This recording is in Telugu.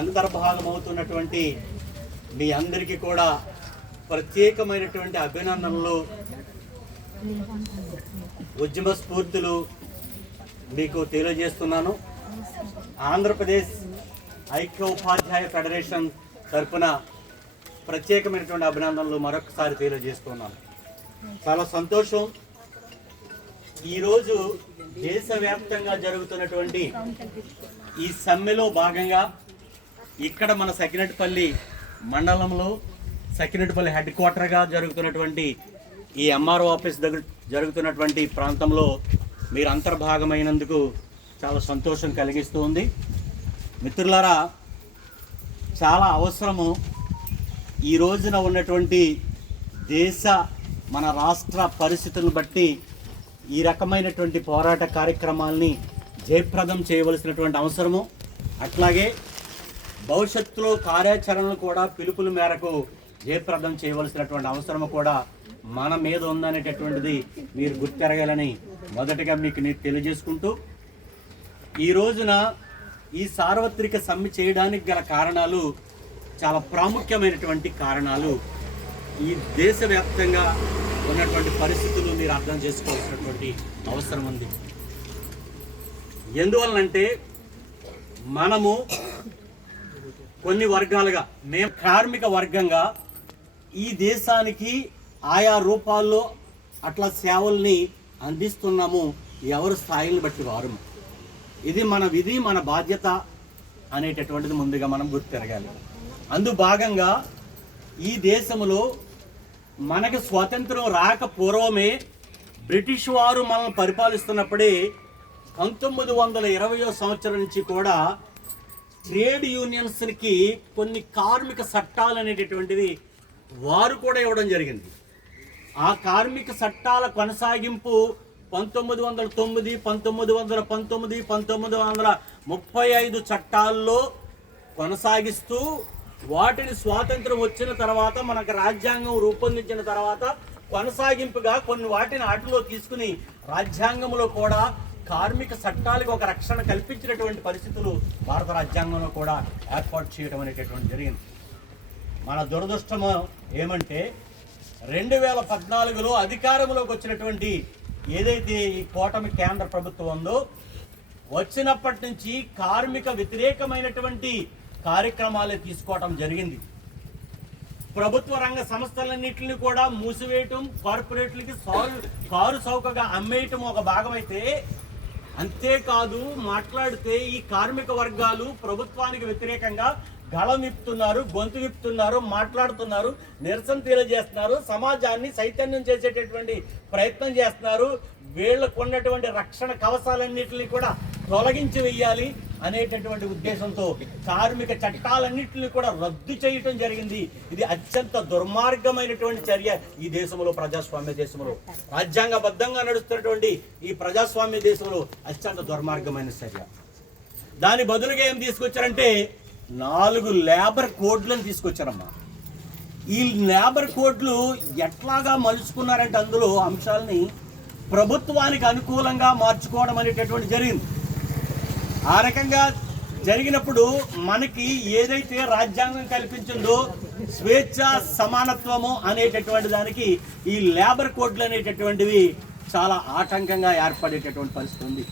అంతర్భాగమవుతున్నటువంటి మీ అందరికీ కూడా ప్రత్యేకమైనటువంటి అభినందనలు, ఉద్యమ స్ఫూర్తులు మీకు తెలియజేస్తున్నాను. ఆంధ్రప్రదేశ్ ఐక్య ఉపాధ్యాయ ఫెడరేషన్ తరఫున ప్రత్యేకమైనటువంటి అభినందనలు మరొకసారి తెలియజేస్తున్నాను. చాలా సంతోషం. ఈరోజు దేశవ్యాప్తంగా జరుగుతున్నటువంటి ఈ సమ్మెలో భాగంగా ఇక్కడ మన సకినేటిపల్లి మండలంలో సకినేటిపల్లి హెడ్ క్వార్టర్గా జరుగుతున్నటువంటి ఈ ఎంఆర్ఓ ఆఫీస్ దగ్గర జరుగుతున్నటువంటి ప్రాంతంలో మీరు అంతర్భాగమైనందుకు చాలా సంతోషం కలిగిస్తూ ఉంది. మిత్రులారా, చాలా అవసరము ఈ రోజున ఉన్నటువంటి దేశ మన రాష్ట్ర పరిస్థితులను బట్టి ఈ రకమైనటువంటి పోరాట కార్యక్రమాల్ని జయప్రదం చేయవలసినటువంటి అవసరము, అట్లాగే భవిష్యత్తులో కార్యాచరణలు కూడా పిలుపుల మేరకు జయప్రదం చేయవలసినటువంటి అవసరము కూడా మన మీద ఉందనేటటువంటిది మీరు గుర్తెరగాలని మొదటగా మీకు నేను తెలియజేసుకుంటూ, ఈ రోజున ఈ సార్వత్రిక సమ్మె చేయడానికి గల కారణాలు చాలా ప్రాముఖ్యమైనటువంటి కారణాలు. ఈ దేశవ్యాప్తంగా ఉన్నటువంటి పరిస్థితులు మీరు అర్థం చేసుకోవాల్సినటువంటి అవసరం ఉంది. ఎందువలనంటే మనము కొన్ని వర్గాలుగా, మేము కార్మిక వర్గంగా ఈ దేశానికి ఆయా రూపాల్లో అట్లా సేవల్ని అందిస్తున్నాము, ఎవరు స్థాయిని బట్టి వారు. ఇది మన విధి, మన బాధ్యత అనేటటువంటిది ముందుగా మనం గుర్తిరగాలి. అందు భాగంగా ఈ దేశంలో మనకు స్వాతంత్రం రాక పూర్వమే బ్రిటిష్ వారు మనల్ని పరిపాలిస్తున్నప్పుడే 1920వ సంవత్సరం నుంచి కూడా ట్రేడ్ యూనియన్స్కి కొన్ని కార్మిక చట్టాలు అనేటటువంటివి వారు కూడా ఇవ్వడం జరిగింది. ఆ కార్మిక చట్టాల కొనసాగింపు 1909, 1919, 1935 చట్టాల్లో కొనసాగిస్తూ వాటిని స్వాతంత్రం వచ్చిన తర్వాత మనకు రాజ్యాంగం రూపొందించిన తర్వాత కొనసాగింపుగా కొన్ని వాటిని ఆటలో తీసుకుని రాజ్యాంగంలో కూడా కార్మిక చట్టాలకు ఒక రక్షణ కల్పించినటువంటి పరిస్థితులు భారత రాజ్యాంగంలో కూడా ఏర్పాటు చేయడం అనేటటువంటి జరిగింది. మన దురదృష్టం ఏమంటే 2014లో అధికారంలోకి వచ్చినటువంటి ఏదైతే ఈ కూటమి కేంద్ర ప్రభుత్వం ఉందో, వచ్చినప్పటి నుంచి కార్మిక వ్యతిరేకమైనటువంటి కార్యక్రమాలే తీసుకోవటం జరిగింది. ప్రభుత్వ రంగ సంస్థలన్నింటినీ కూడా మూసివేయటం, కార్పొరేట్లకి కారు చౌకగా అమ్మేయటం ఒక భాగమైతే, అంతేకాదు మాట్లాడితే ఈ కార్మిక వర్గాలు ప్రభుత్వానికి వ్యతిరేకంగా గళం విప్పుతున్నారు, గొంతు విప్పుతున్నారు, మాట్లాడుతున్నారు, నిరసన తెలియజేస్తున్నారు, సమాజాన్ని చైతన్యం చేసేటటువంటి ప్రయత్నం చేస్తున్నారు. వీళ్ళకు ఉన్నటువంటి రక్షణ కవచాలన్నింటినీ కూడా తొలగించి వెయ్యాలి అనేటటువంటి ఉద్దేశంతో కార్మిక చట్టాలన్నింటినీ కూడా రద్దు చేయటం జరిగింది. ఇది అత్యంత దుర్మార్గమైనటువంటి చర్య. ఈ దేశంలో, ప్రజాస్వామ్య దేశంలో, రాజ్యాంగబద్ధంగా నడుస్తున్నటువంటి ఈ ప్రజాస్వామ్య దేశంలో అత్యంత దుర్మార్గమైన చర్య. దాని బదులుగా ఏం తీసుకొచ్చారంటే 4 లేబర్ కోడ్లను తీసుకొచ్చారమ్మా. ఈ లేబర్ కోడ్లు ఎట్లాగా మలుచుకున్నారంటే అందులో అంశాలని ప్రభుత్వానికి అనుకూలంగా మార్చుకోవడం అనేటటువంటి జరిగింది. ఆ రకంగా జరిగినప్పుడు మనకి ఏదైతే రాజ్యాంగం కల్పించిందో స్వేచ్ఛ, సమానత్వము అనేటటువంటి దానికి ఈ లేబర్ కోడ్లు అనేటటువంటివి చాలా ఆటంకంగా ఏర్పడేటటువంటి పరిస్థితి ఉంది.